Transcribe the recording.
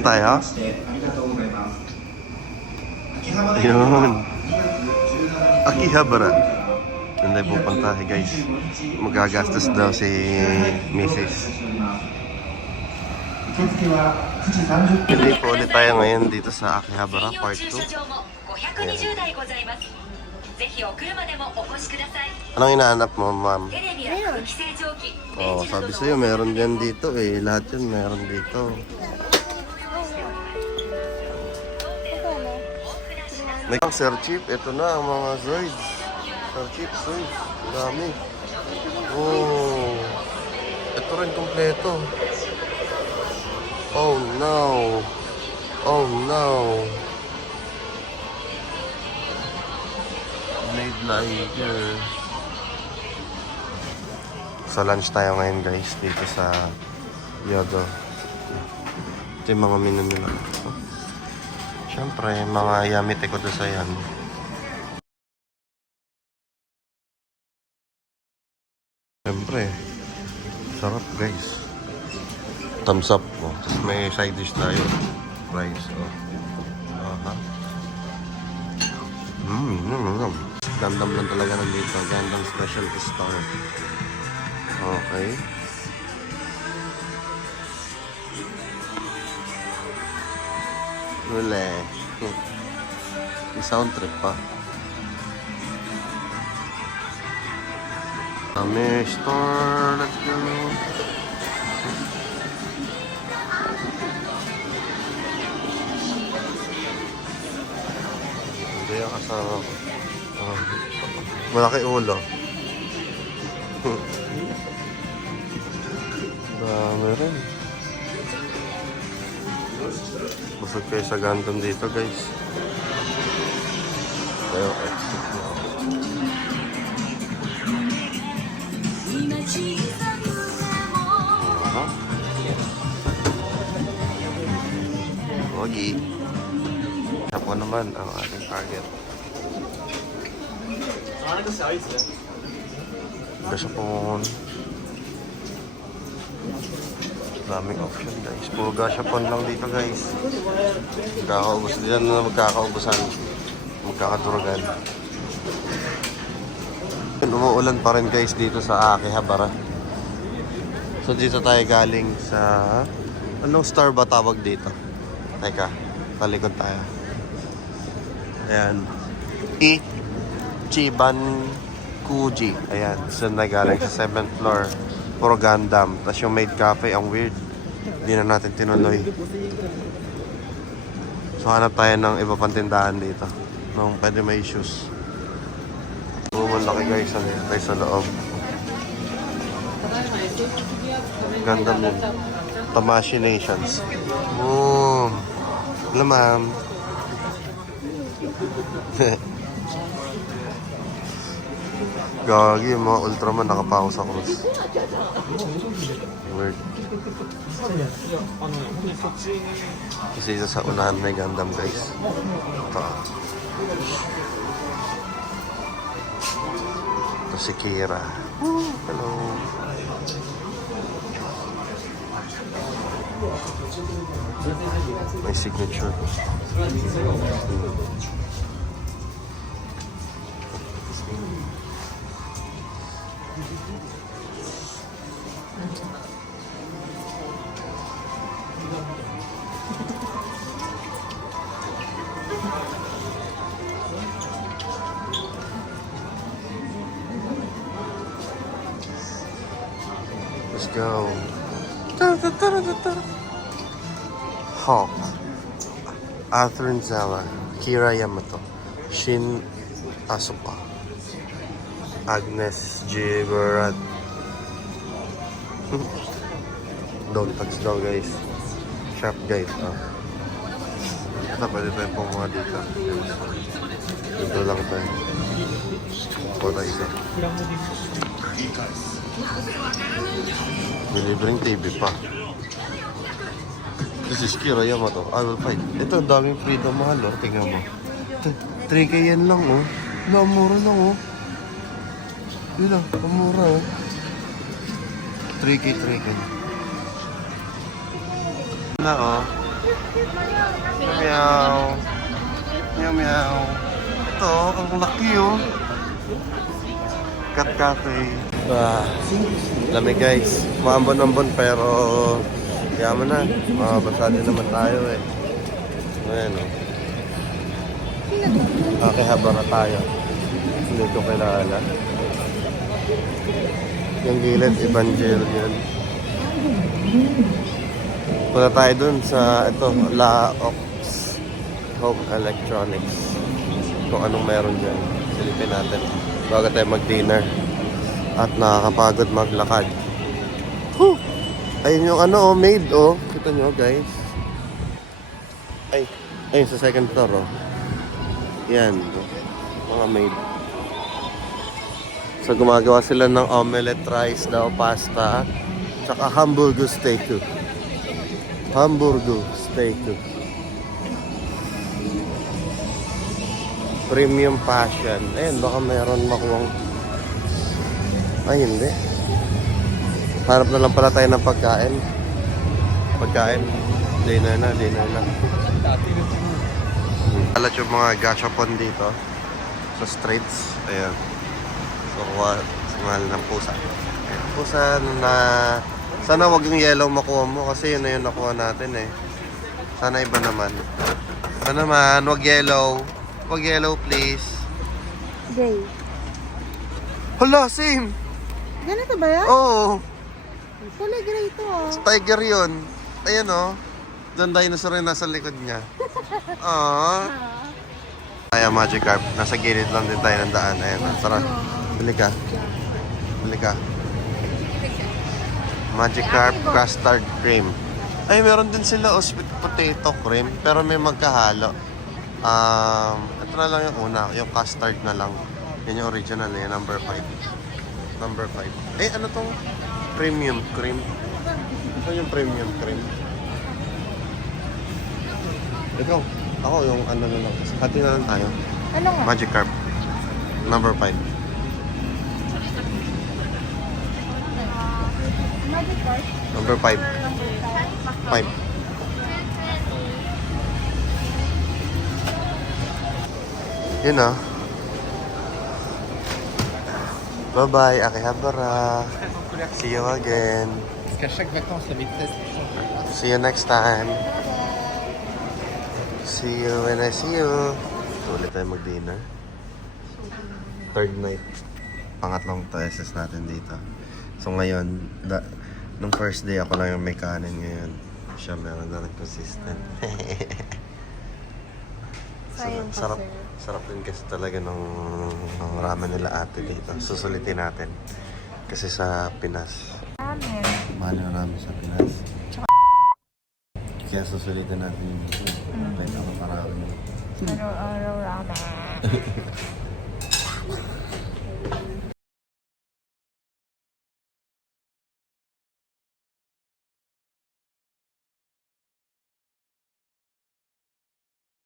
Doon tayo? Yun. Akihabara. Doon tayo pupunta guys. Magagastos daw si Mrs. Hindi po ulit tayo ngayon dito sa Akihabara Part 2. Anong inaanap mo, ma'am? Oh, sabi sa'yo, meron yan dito eh. Lahat yun meron dito. May Sir Chief, ito na ang mga Zoids. Sir Chief, Zoids. Dami. Oh. Ito rin kompleto. Oh no. Oh no. Made Liger. Sa lunch tayo ngayon guys dito sa Yodo. Ito yung mga menu nila. Siyempre, mga yamite ko doon sa yan. Siyempre, sarap guys. Thumbs up. Oh. Tapos may side dish tayo. Rice. Oh. Gundam lang talaga nandito. Gundam Specialty Store. Okay. Wala. May sound trip pa. Kami store. Let's go. Hindi yung kasama ko. Malaki ulo. Dami rin. Busog kayo sa Gundam dito guys. Tayo exit na. Ogi. Ako naman ang ating target. Gashapon. Daming option guys. Puro gashapon lang dito guys. Magkakaubos din na magkakaubusan. Magkakaduragan. Umuulan pa rin guys dito sa Akihabara. So dito tayo galing sa... Anong star ba tawag dito? Teka, talikod tayo. Ayan. Ichiban Kuji. Ayan. So na galing sa 7th floor. Puro Gundam. Tapos yung maid cafe, ang weird. Hindi na natin tinuloy. So hanap tayo ng iba pang tindahan dito. Nung pwede may shoes. Malaki guys. Ano yun? Guys sa loob. Gundam yun. Tamashii Nations. Boom! Hello ma'am. Gagi, yung mga Ultraman nakapako sa cross. Weird. Kasi isa sa unahan may Gundam guys. Ito. Ito si Kira. Hello. May signature. Let's go. Hawk, Arthur Nzawa, Kira Yamato, Shin Asuka, Agnes Giberat. Don't touch daw guys. Sharp guys. Pwede tayo pumuha dito. Dito lang tayo. Pura isa. May libreng TV pa. This is Kira Yamato. I will fight. Ito, daming freedom mahal, oh. Tingnan mo. 3K yan lang, oh. Mura lang, oh. Yun lang, mura, oh. 3K. Na, oh. Meow. Meow, meow. Ito, ang laki oh. Cat Cafe. Lamig guys. Maambon-ambon pero yaman na. Mabasa din naman tayo eh. Ayan oh. Okay, habang na tayo. Hindi ko kilala. Yung gilid, Evangelion. Punta tayo dun sa ito, La Ox Home Electronics. Kung anong meron dyan. Silipin natin. Bago tayo mag-dinner. At nakakapagod maglakad. Whew! Ayun yung ano, maid oh. Kita nyo guys. Ayun sa second floor oh. Yan. Mga maid. So gumagawa sila ng omelette rice daw, pasta. Tsaka hamburger steak. Hamburger steak. Premium passion. Ayun, baka mayroon makuwang... Ay, hindi. Hanap na lang pala tayo ng pagkain. Pagkain. Dinner na. Alat yung mga gachapon dito. Sa streets. Ayan. So, kuha. Mahal ng pusa. Ayan. Pusa na... Sana wag yung yellow makuha mo kasi yun na yung nakuha natin eh. Sana iba naman. Iba naman, wag yellow. Wag yellow please. Gray. Hala, same. Ganito ba yan? Oo. Kulay gray ito oh. Tiger yun. Ayan o. Doon dinosaur yung nasa likod niya. Aww. Kaya Magikarp. Nasa gilid lang din tayo ng daan. Ayan o. Tara. Bili ka. Bili ka. Magikarp custard cream. Ay, meron din sila sweet potato cream. Pero may magkahalo. Ito na lang yung una. Yung custard na lang. Yan yung original eh. Number 5. Number 5. Eh, ano tong premium cream? Ito yung premium cream. Ikaw. Ako yung ano na lang. Hati na lang tayo. Ano nga? Magikarp. Number 5. Magikarp? Number 5. 5. Yun ah. Bye-bye, Akihabara. See you again. Parce qu'à chaque vacances, la vitesse change. See you next time. See you when I see you. Ito ulit tayo mag-dinner. Third night. Pangatlong tesis natin dito. So ngayon, nung first day ako lang yung may kanin ngayon. Siya meron na consistent. Sayang pa, sarap, sir. sarap din kasi talaga ng ramen nila ate dito. Susulitin natin. Kasi sa Pinas. Ramen. Mahal yung ramen sa Pinas. Kaya susulitin natin dito. Pwede ako parami. Araw-araw ramen.